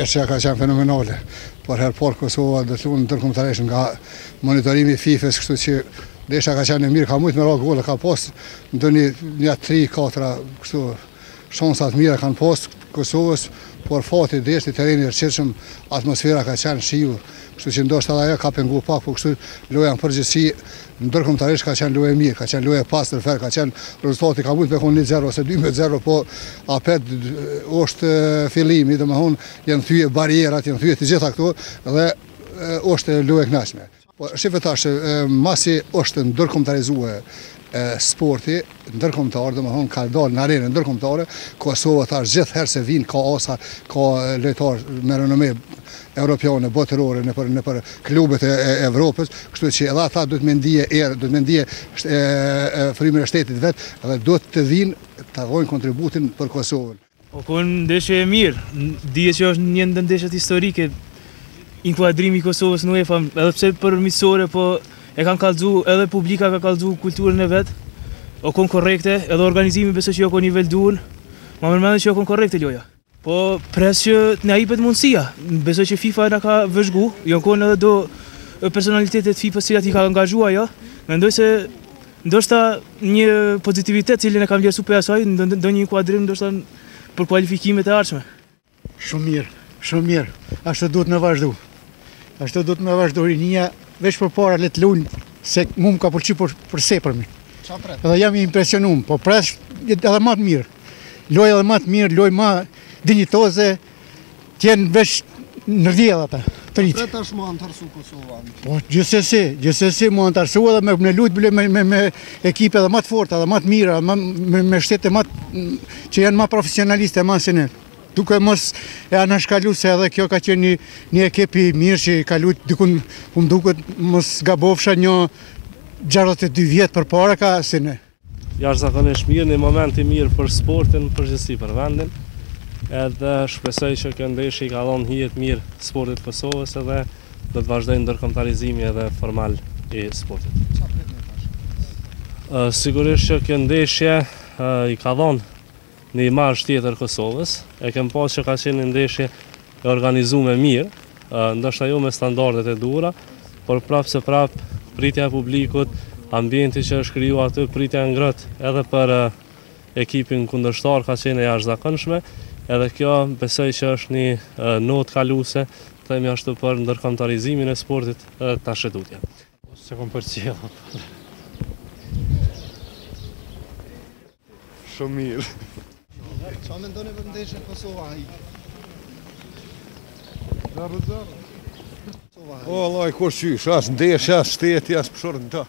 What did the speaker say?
Ndeshja ka qenë fenomenale, por herë por Kosova do të luajë ndërkombëtarisht nga monitorimi i FIFA-s, kështu që ndeshja ka qenë e mirë, ka shumë me golle, ka pas ndonjë 3-4 kështu shansa të mira kanë pas Kosovës, por fati deshti terreni i rëndësishëm, atmosfera ka qenë shiu, kështu që ndoshta ajo ka penguar pak, por kështu loja në përgjithësi ndërkombëtarisht ka qenë lojë mirë, ka qenë lojë pastër fer, ka qenë rezultati ka mund të qenë 1-0 ose 2-0, po apet është fillimi, domethënë janë thyer barierat, janë thyer të gjitha këto dhe është lojë e kënaqshme. Po shifë tash, masi është ndërkombëtarizuar sporti ndërkombëtar, domethënë ka dalë në arenën ndërkombëtare, Kosova tash gjithherë se vin ka asa, ka lojtar me renome europiane, botërore nëpër klubet e Evropës, kështu që edhe ata duhet me ndije frymën e shtetit vet dhe duhet të vinë të dhojnë kontributin për Kosovën. Po kon ndeshje e mirë, dihet që është një ndër ndeshjet historike, inkuadrimi i Kosovës në UEFA, edhe pse për miqësore, po e kanë kallëzu, edhe publika ka kallëzu kulturën e vet, o kon korrekte, edhe organizimi besoj që jo kon nivel duhur, ma mërmendë që jo kon korrekte loja. Po pres që na jepet mundësia, besoj që FIFA na ka vëzhgu, jo kon edhe do personalitetet FIFA cilat i ka angazhuar ajo, mendoj se ndoshta një pozitivitet cilin e kam vlerësuar për asaj, ndonjë inkuadrim ndoshta për kualifikimet e ardhshme. Shumë mirë, ashtu duhet me vazhdu. Ashtu duhet me vazhdu rinia, veç për para le të luajnë, se mu më ka pëlqyer për sepërmi. Edhe jam i impresionuar, po pres edhe më të mirë. Lojë edhe më të mirë, lojë më dinjitoze, t'jenë veç në rrjedh ata. Pret tash më antarësu Kosova. Po gjithsesi më antarësu edhe me lujt me ekipe edhe më të forta, edhe më të mira, me shtete që janë më profesionaliste, më se ne. Duke mos e anashkalu se edhe kjo ka qenë një ekip i mirë që ka luajtur dikun, më duket mos gabofsha një 62 vjet përpara ka si ne. Jashtëzakonisht mirë, një moment i mirë për sportin, përgjithësi për vendin. Edhe shpresoj që kjo ndeshje i ka dhënë hijet mirë sportit të Kosovës edhe do të vazhdojë ndërkombëtarizimi edhe formal i sportit. Sigurisht që kjo ndeshje i ka dhënë në imazh tjetër Kosovës, e kem pas që ka qenë një ndeshje e organizuar mirë, ndoshta jo me standardet e duhura, por prapë se prapë pritja e publikut, ambienti që është krijuar aty, pritja e ngrohtë edhe për ekipin kundërshtar ka qenë e jashtëzakonshme, edhe kjo besoj që është një notë kaluese, themi ashtu për ndërkombëtarizimin e sportit ta shëtutja. Se kom përcjell. Shumë mirë. Qa mendoni për ndeshjen Kosova? 0-0. O, Allah, kur qysh, as ndeshja, as shteti, as pëshorë në ta.